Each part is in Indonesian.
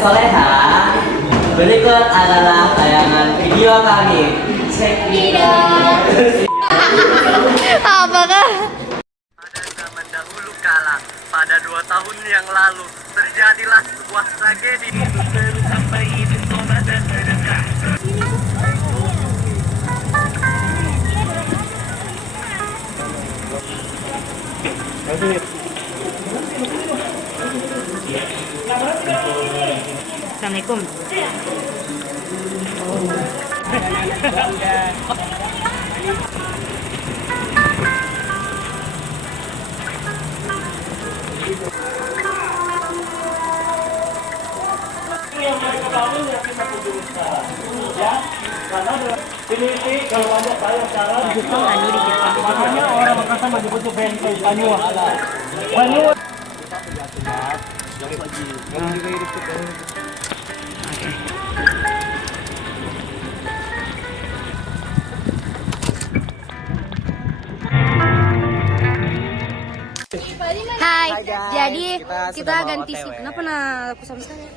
soleha. Berikut adalah tayangan video kami. Cek video. Apakah? Pada zaman dahulu kala, pada 2 tahun yang lalu, terjadilah sebuah tragedi. Assalamualaikum. Yang mereka bangun yang kita kunjungi sekarang, ya, karena ini kalau banyak saya sekarang, makanya orang Makassar menyebutnya benteng Banyua. Banyua. Hai, jadi kita ganti sih. Kenapa aku sama saya?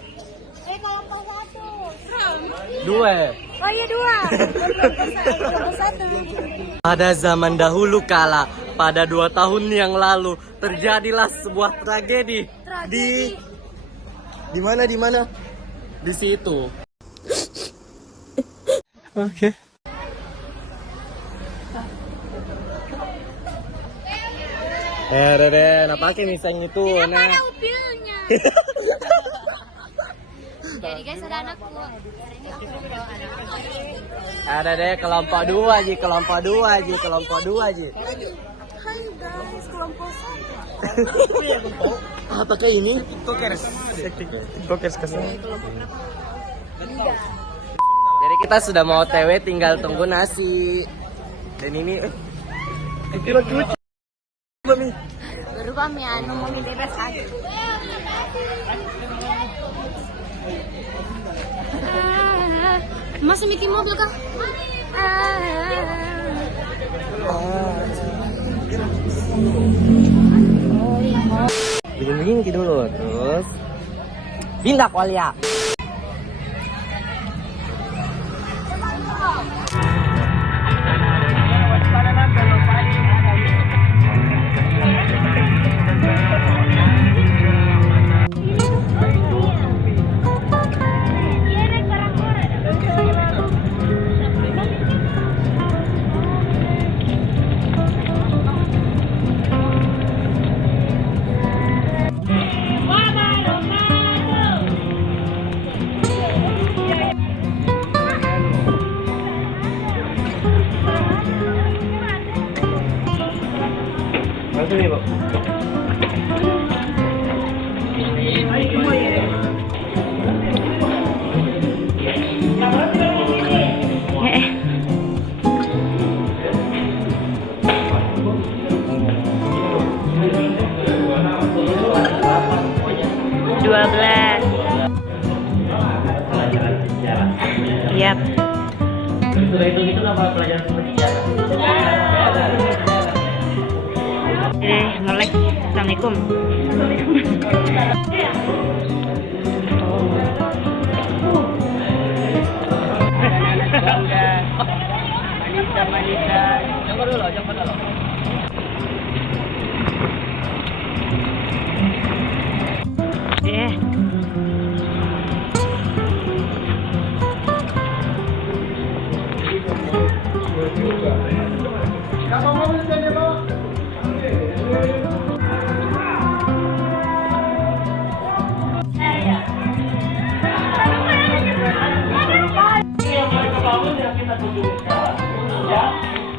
Kelompok satu. Dua. Oh iya 2. Kelompok satu. Pada zaman dahulu kala, pada 2 tahun yang lalu, terjadilah sebuah tragedi. Di mana? Di situ. Oke. Dede, napake misalnya itu, Mana upilnya? Jadi guys ada anakku. Hari ini aku bawa anak. Ada deh kelompok 2 Ji. Hai guys, kelompok satu. Apakah ini? Tiktokers kesini. Jadi kita sudah mau TW, tinggal tunggu nasi. Dan ini Baru kami mau bebas aja. Masih bikin mobil kah? Bikin dulu, terus pindah kualia. Sini, Bu. Yap. Sudah itu apa pelajaran sejarah? Ngelek. Assalamualaikum. Manisa. Jongkok dulu.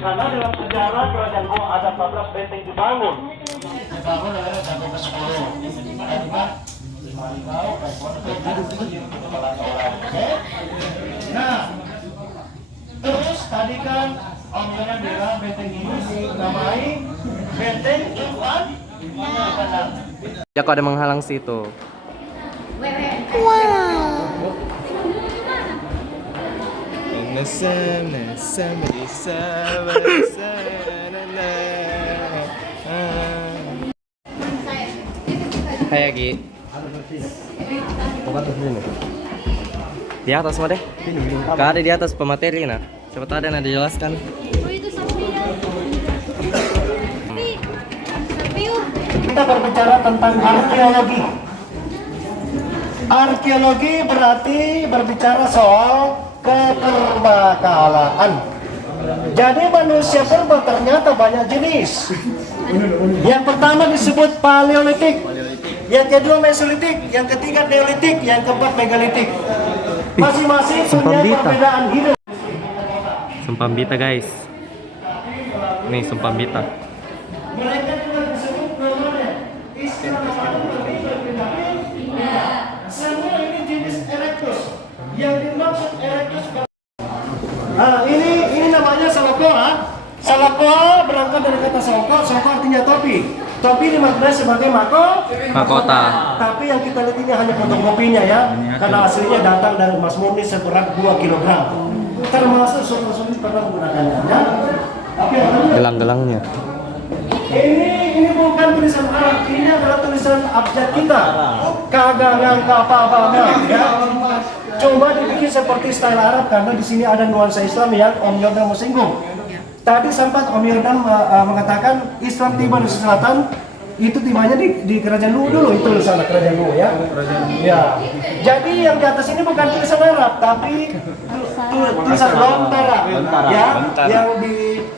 Karena dalam sejarah Kerajaan Goa ada 14 benteng dibangun. Dibangun oleh Dago ke-10. Nah, terus tadi kan Om Yonan bilang benteng ini dinamai Benteng Juan. Ya kok ada menghalang situ. Hai Agi. Di atas mah deh. Gak ada di atas pemateri nah. Coba tahu ada yang dijelaskan. Oh itu sapinya. Sapi yuk. Kita berbicara tentang arkeologi. Arkeologi berarti berbicara soal keterbakalaan. Jadi manusia purba ternyata banyak jenis. Yang pertama disebut paleolitik, yang kedua mesolitik, yang ketiga neolitik, yang keempat megalitik. Masing-masing punya perbedaan hidup. Sumpambita guys. Nih Sumpambita. Mereka juga disebut namanya semua ini jenis erectus. Yang dimaksud erectus. Ini namanya Salakoa. Salakoa berangkat dari kata soko. Soko artinya topi. Topi dimaknai sebagai Mahkota. Tapi yang kita lihat ini hanya fotokopinya ya. Karena aslinya datang dari emas murni seberat 2 kg. Termasuk suami pernah menggunakannya ya. Oke, Gelang-gelangnya. ini bukan tulisan Arab, ini adalah tulisan abjad kita. Kagak ngangka apa-apa ya. Coba dibikin seperti style Arab karena di sini ada nuansa Islam yang Om Yordan mau singgung. Tadi sempat Om Yordan mengatakan Islam tiba di selatan, itu tibanya di Kerajaan Luwu dulu, itu sana Kerajaan Luwu ya. Ya. Jadi yang di atas ini bukan tulisan Arab, tapi tulisan Lontara ya, yang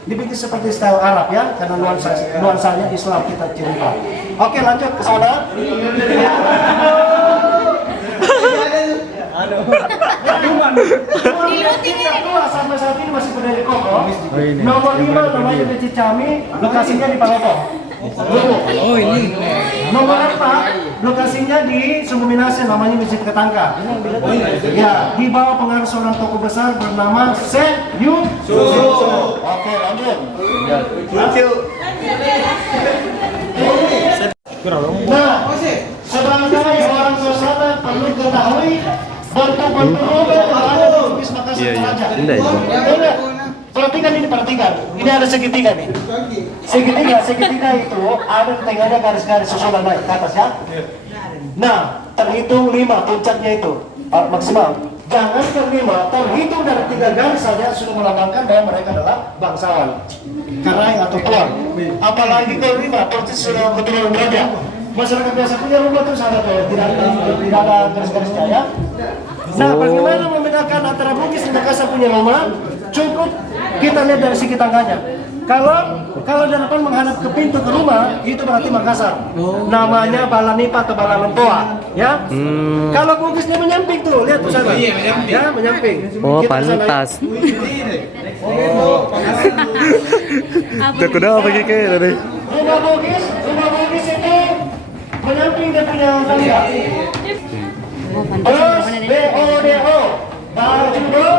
dibikin seperti style Arab ya, karena nuansanya Islam kita cerita. Oke, lanjut ke sana. Sampai saat ini masih berdiri kokoh. Nomor 5 namanya Masjid Cami, lokasinya di Palopo. Oh ini. Nomor 4 lokasinya di Sumbu Minase, namanya Masjid Ketangka. Ya, di bawah pengaruh seorang tokoh besar bernama Syekh Yusuf. Oke, lanjut. Nah, sebagai orang sesama perlu ketahui bentuk-bentuk mobil yang ada di Bugis Makassar Raja. Perhatikan ini, perhatikan. Ini ada segitiga nih. Segitiga itu ada di tengahnya garis-garis susulan naik ke atas ya. Nah, terhitung 5 puncaknya itu maksimal. Jangan ke 5, terhitung dari 3 garis saja sudah melambangkan bahwa mereka adalah bangsawan, Karai atau tuan. Apalagi ke 5, persis sudah keturunan raja. Masyarakat biasa punya rumah tuh sana tuh, tidak ada garis-garisnya ya. Nah, bagaimana membedakan antara Bugis dan Makassar punya rumah? Cukup kita lihat dari segi tangganya. Kalau darapan menghadap ke pintu ke rumah, itu berarti Makassar. Namanya Balanipa atau Balalempoa, ya. Kalau Bugisnya menyamping tuh, lihat tuh sana. Ya, menyamping. Oh, Kita pantas. Udah kuda apa kayak tadi? Rumah Bugis itu menyamping dia punya tangga. Terus BODO, baju bodoh.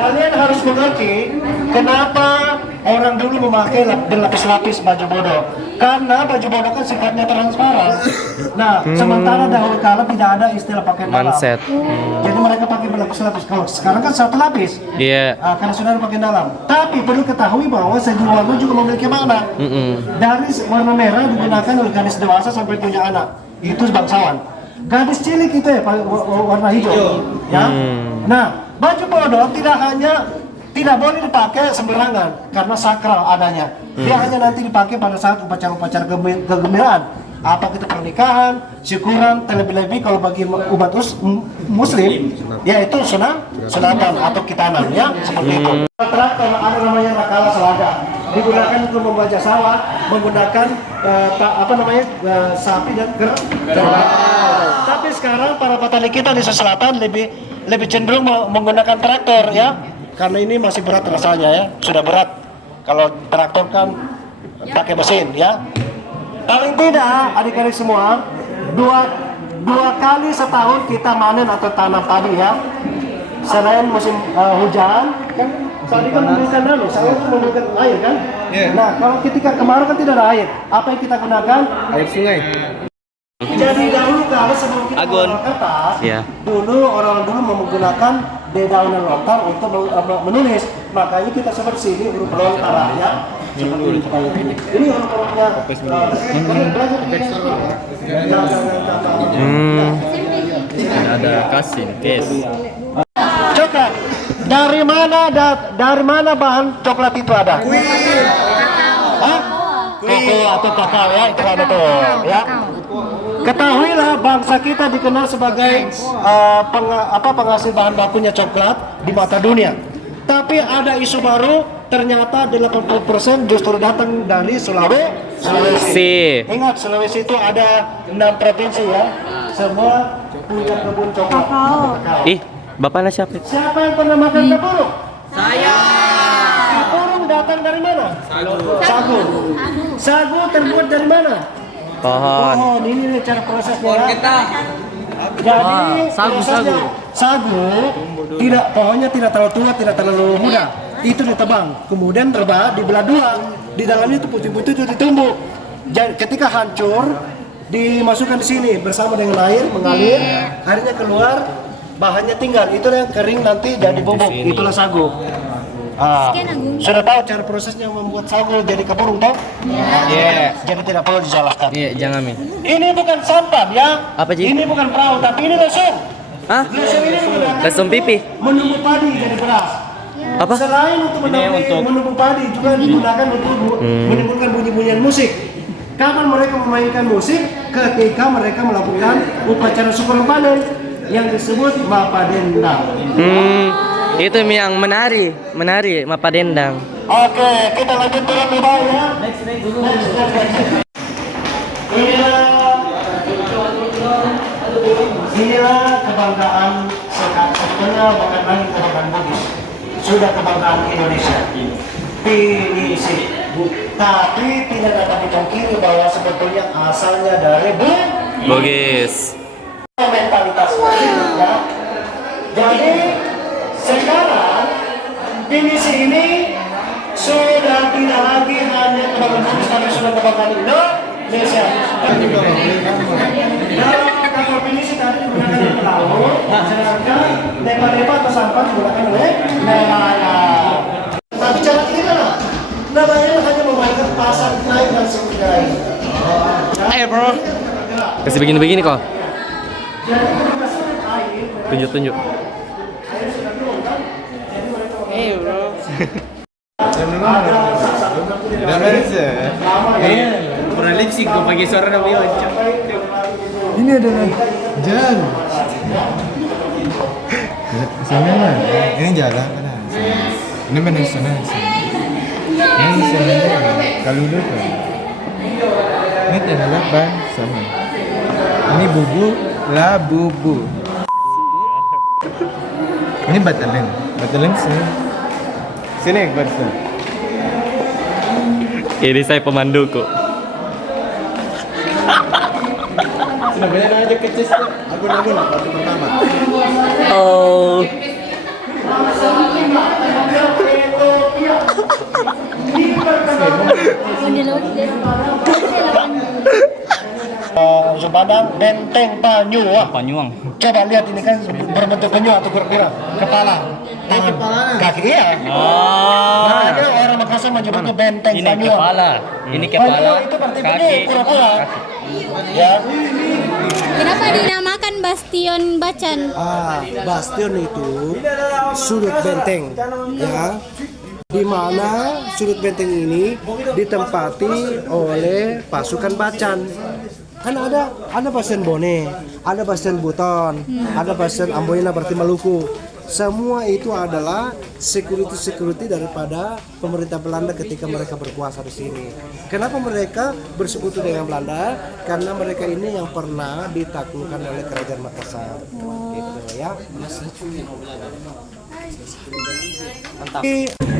Kalian harus mengerti kenapa orang dulu memakai berlapis-lapis baju bodoh. Karena baju bodoh kan sifatnya transparan. Nah, sementara dahulu kala tidak ada istilah pakai dalam. Manset. Jadi mereka pakai berlapis-lapis. Kalau sekarang kan satu lapis. Iya. Karena sudah ada pakai dalam. Tapi perlu ketahui bahwa sejumlah warna juga memiliki makna. Dari warna merah digunakan oleh gadis dewasa sampai punya anak. Itu bangsawan. Gadis cilik itu ya warna hijau. Ya. Nah, baju bodoh tidak boleh dipakai sembarangan karena sakral adanya. Dia hanya nanti dipakai pada saat upacara-upacara kegembiraan. Apa itu pernikahan, syukuran, terlebih-lebih kalau bagi umat muslim, yaitu sunatan atau kitanan ya, seperti itu. Traktor ada namanya Rakala Selada, digunakan untuk membaca sawah, menggunakan sapi dan kerbau. Tapi sekarang para petani kita di selatan lebih cenderung menggunakan traktor ya, karena ini masih berat rasanya ya, sudah berat. Kalau traktor kan pakai mesin ya. Paling tidak adik-adik semua dua kali setahun kita panen atau tanam padi ya. Selain musim hujan kan tadi kan memberikan sawah itu memberikan air kan. Nah kalau ketika kemarau kan tidak ada air, apa yang kita gunakan? Air sungai. Jadi dahulu kalau sebelum kita menggunakan kertas, dulu orang dulu menggunakan dedaunan lontar untuk menulis. Makanya kita seperti sini huruf lontar ya. Seperti ini. Ini huruf-hurufnya. Ada kasih, kes. Coklat. Dari mana bahan coklat itu ada? Hah? Kakao atau kakao ya, itu ada tuh ya. Ketahuilah bangsa kita dikenal sebagai penghasil bahan bakunya coklat di mata dunia. Tapi ada isu baru, ternyata 80% justru datang dari Sulawesi. Ingat, Sulawesi itu ada 6 provinsi ya. Semua punya kebun coklat. Ih, bapaknya siapa? Siapa yang pernah makan kapurung? Saya. Kapurung datang dari mana? Sagu. Sagu terbuat dari mana? Pohon. Pohon. Ini nih cara prosesnya ya. Jadi sagu pohonnya tidak terlalu tua, tidak terlalu muda. Itu ditebang, kemudian dibelah dua. Di dalamnya itu putih-putih itu ditumbuk. Jadi ketika hancur, dimasukkan di sini bersama dengan air mengalir, airnya keluar, bahannya tinggal. Itu yang kering nanti jadi bubuk. Itulah sagu. Sudah tahu cara prosesnya membuat sagu jadi kapurung toh? Iya. Jadi tidak perlu disalahkan. Iya, jangan Mi. Ini bukan santan ya. Apa Ji? Ini bukan perahu, tapi ini lesung. Hah? Lesung ini menggunakan Lesung pipi. menumbuh padi jadi beras. Apa? Selain untuk menumbuh padi juga digunakan untuk menimbulkan bunyi-bunyian musik. Kapan mereka memainkan musik? Ketika mereka melakukan upacara syukur panen yang disebut mapadendang. Itu yang menari mapadendang. Oke, kita lanjut turun di bawah ya. Next. Inilah kebanggaan sebetulnya bukan lagi kebanggaan Bugis, sudah kebanggaan Indonesia. Pinisi, tapi tidak dapat dipungkiri bahwa sebetulnya asalnya dari Bugis. Mentalitas ya. Jadi sekarang Pinisi ini sudah tidak lagi hanya kebanggaan Bugis, tapi sudah kebanggaan Indonesia. Kapal Pinisi tadi digunakan oleh pelaut, sedangkan depa-depa atau sampah digunakan oleh nelayan. Tapi cara ini mana? Nelayan hanya memainkan pasar naik dan sebagainya. Ayo bro. Kasih begini kok. Tunjuk. Ayo bro. Pernah lipsing kok pakai suara Nabi Oncom. Ini adalah jalan. Sana lah. Ini jalan mana? Ini mana sana? Ini sana. Kalau dulu. Ini adalah ban sama. Ini bubu lah bubu. Ini batalan. Batalan sini. Sini batalan. Ini saya pemandu kok. Sebenarnya aja kecil. Agun-agun waktu pertama. Oh. Padang benteng Panyuang. Panyuang. Coba lihat ini kan berbentuk penyu atau kura-kura. Kepala, tangan, kaki iya. Makanya orang Makassar menyebutnya benteng Panyuang. Ini Panyu itu berarti penyu, kura-kura. Ya. Kenapa dinamakan Bastion Bacan? Bastion itu sudut benteng, ya. Di mana sudut benteng ini ditempati oleh pasukan Bacan. Kan ada Bastion Bone, ada Bastion Buton, ada Bastion Amboina berarti Maluku. Semua itu adalah security daripada pemerintah Belanda ketika mereka berkuasa di sini. Kenapa mereka bersekutu dengan Belanda? Karena mereka ini yang pernah ditaklukkan oleh Kerajaan Makassar. Gitu ya.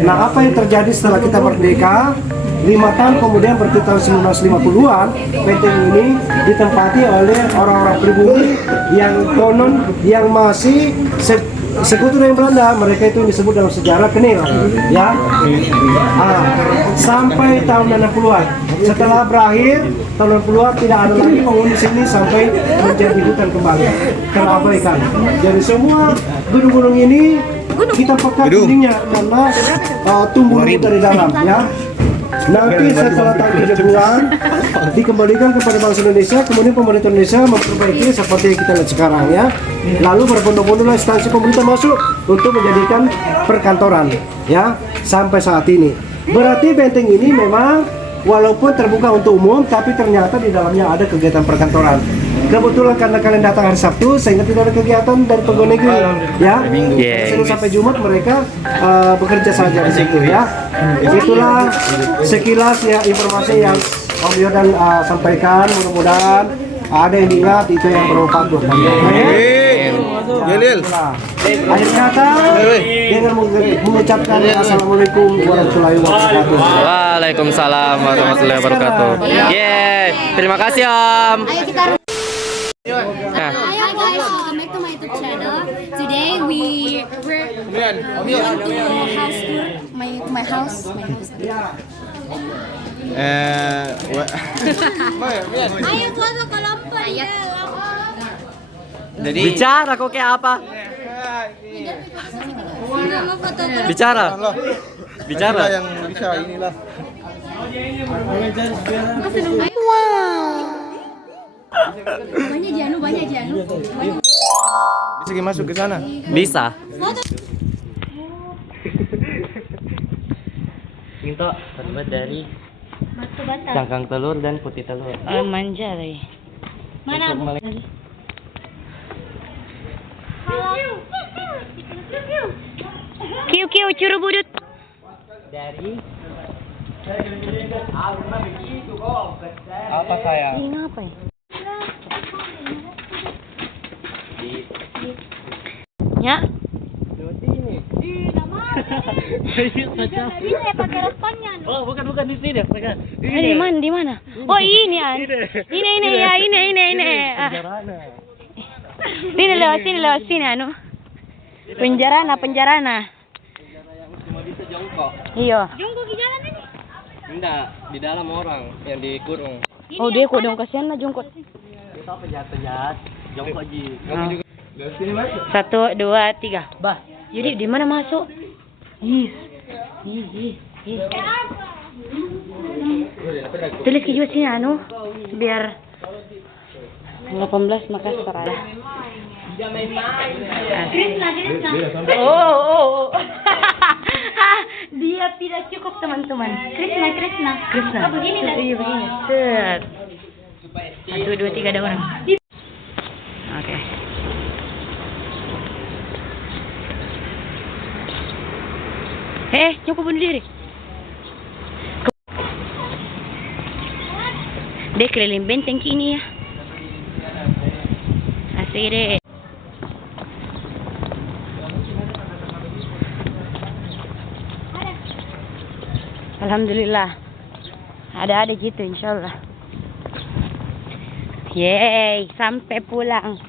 Nah, apa yang terjadi setelah kita merdeka? 5 tahun kemudian berarti tahun 1950-an, benteng ini ditempati oleh orang-orang pribumi yang konon yang masih sekutu dengan Belanda. Mereka itu disebut dalam sejarah Kenil, ya. Sampai tahun 60-an. Setelah berakhir tahun 60-an tidak ada lagi penghuni sini sampai menjadi hutan kembali, terabaikan. Jadi semua gunung-gunung ini gunung. Kita pekat dindingnya karena tumbuh dari dalam ya. Nanti setelah tahun 3 bulan dikembalikan kepada bangsa Indonesia, kemudian pemerintah Indonesia memperbaiki seperti yang kita lihat sekarang ya. Lalu berbondong-bondong instansi pemerintah masuk untuk menjadikan perkantoran ya sampai saat ini. Berarti benteng ini memang walaupun terbuka untuk umum, tapi ternyata di dalamnya ada kegiatan perkantoran. Kebetulan karena kalian datang hari Sabtu, sehingga tidak ada kegiatan dari pegawai negeri, ya. Senin sampai Jumat mereka bekerja saja di situ, ya. Itulah sekilas ya informasi yang Om Yodan sampaikan. Mudah-mudahan ada yang diingat, itu yang bermanfaat buat kalian. Jalil. Akhir kata dengan mengucapkan Assalamualaikum warahmatullahi wabarakatuh. Waalaikumsalam warahmatullahi wabarakatuh. Yeay, terima kasih Om. Ayo kita. Hi guys, welcome back to my YouTube channel. Today we're going to house tour. My house. Ayo foto kelompok. Jadi bicara kok kayak apa? Bicara. Bicara. Yang bisa inilah. Banyak Janu. Bisa masuk ke sana. Bisa. Minta terbuat dari Batu bata. cangkang telur dan putih telur. Manja lagi. Mana? Kiu curu budut. Dari apa sayang? Ini apa ya? Ya. Ini pakai responnya. Oh, bukan di sini. Di mana? Oh, ini An. Ini ya, ini. Sini lewat sini anu. Penjarana. Penjara yang cuma bisa jongkok. Iya. Jongkok di jalan ini. Enggak, di dalam orang yang dikurung. Oh, dia kudung kasihan lah jongkok. Kita penjahat, jongkok ji. Oh. 1, 2, 3. Bah. Jadi di mana masuk? Ih. Tulis ke sini anu biar 18 Makassar ada. Krisna. Oh. Dia tidak cukup teman-teman. Krisna. Oh, begini dah. Iya begini. Set. 1, 2, 3 ada orang. Oke. Cukup bunuh diri. Dia keliling benteng kini ya. Asik deh. Alhamdulillah. Ada gitu insyaallah. Yeay, sampai pulang.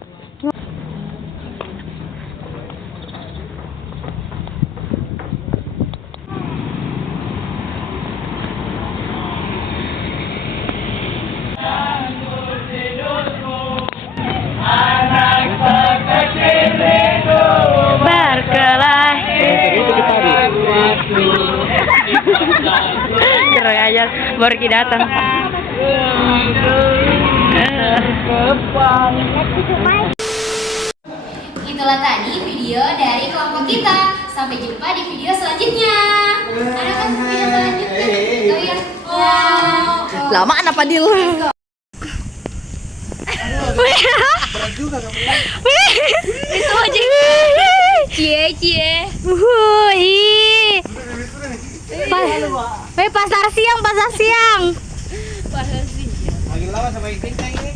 Kurang ajar, baru kita datang. Itulah tadi video dari kelompok kita. Sampai jumpa di video selanjutnya. Ada kan video selanjutnya? Oh iya. Wow. Lama apa Dil? Itu aja. Cie. Pasar siang. Lagi lama sama kencang ini.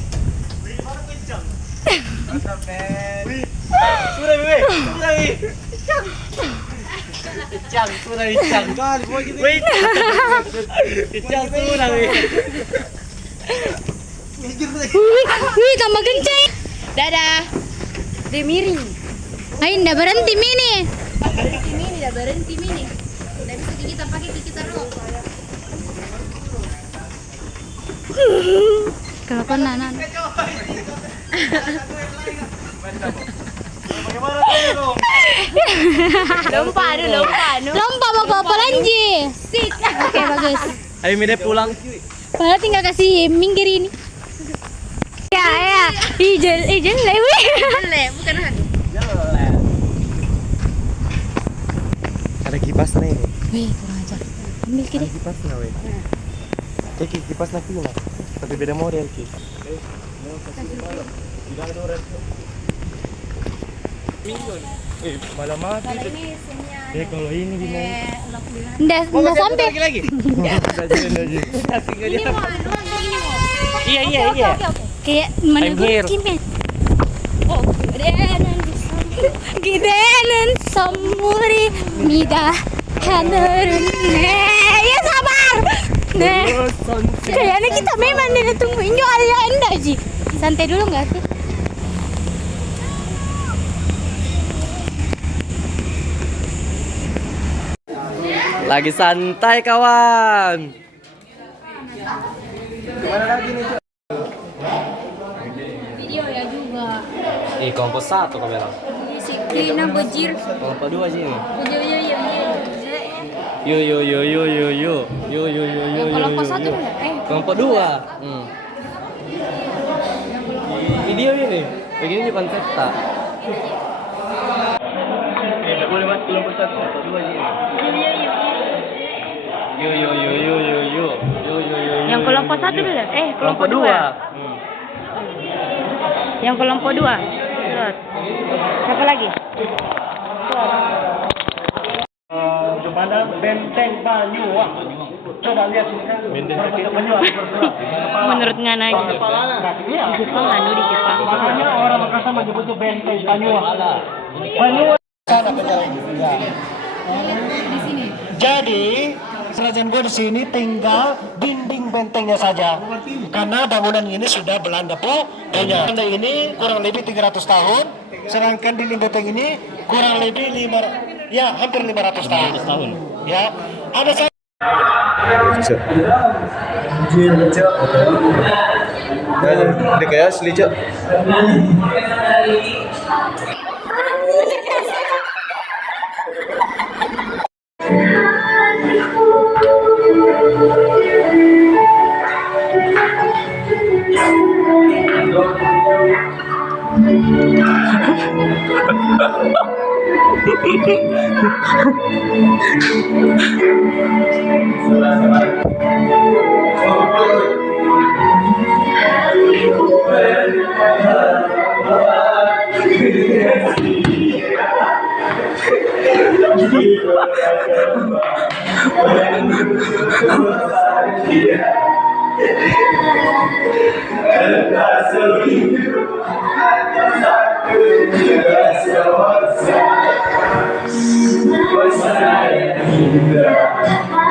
Wih, tambah kenceng. Dadah. Dia miring. Ayo, nggak berhenti mini. Nggak berhenti mini. Nggak bisa kita pakai kita rock. Kenapa Nana? Bagaimana Lompat mau ke Polanji. Sik. Oke, bagus. Ayo Mide pulang. Padahal tinggal kasih minggir ini. Ya. Ijen lewi. Bukan Han. Ada kipas nih. Wih, kurang ajar. Ambil kiri. Kipas na weh. Cek kipas na pila. Tapi beda model ki. Malah mati. Kalau ini gimana? Nggak sampai. Lagi. Iya. Kayak mana I'm gue here. kimia. Oh, gidenan samuri midah hanurun. Ya sabar. Kayaknya kita memang nih tungguin yo ada anda Ji. Santai dulu nggak sih? Lagi santai kawan. Video ya juga. Kompos 1 kau bilang. Krina bejir. Kompos 2 sini. Yo. Yo. Kelompok 1 Kompos 2. Video ini. Begini di Panceta. Tidak boleh mas kelompok 1 2 sini. Yo. Yang kelompok 1 dulu. Kelompok 2. Yang kelompok 2. Siapa lagi? Kepada Benteng Banyuwangi. Coba lihat sini kan. Benteng Banyuwangi. Menurut Ngana di Jepang anu di Jepang. Makanya orang Makassar menyebutnya Benteng Banyuwangi. Banyuwangi sana ya. Di sini. Jadi kerajaan gua di sini tinggal dinding bentengnya saja. Karena bangunan ini sudah Belanda punya. Belanda ini kurang lebih 300 tahun, sedangkan dinding benteng ini kurang lebih hampir 500 tahun. Ya, ada saya. Ini kayak asli, Cok.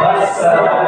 Wassalam.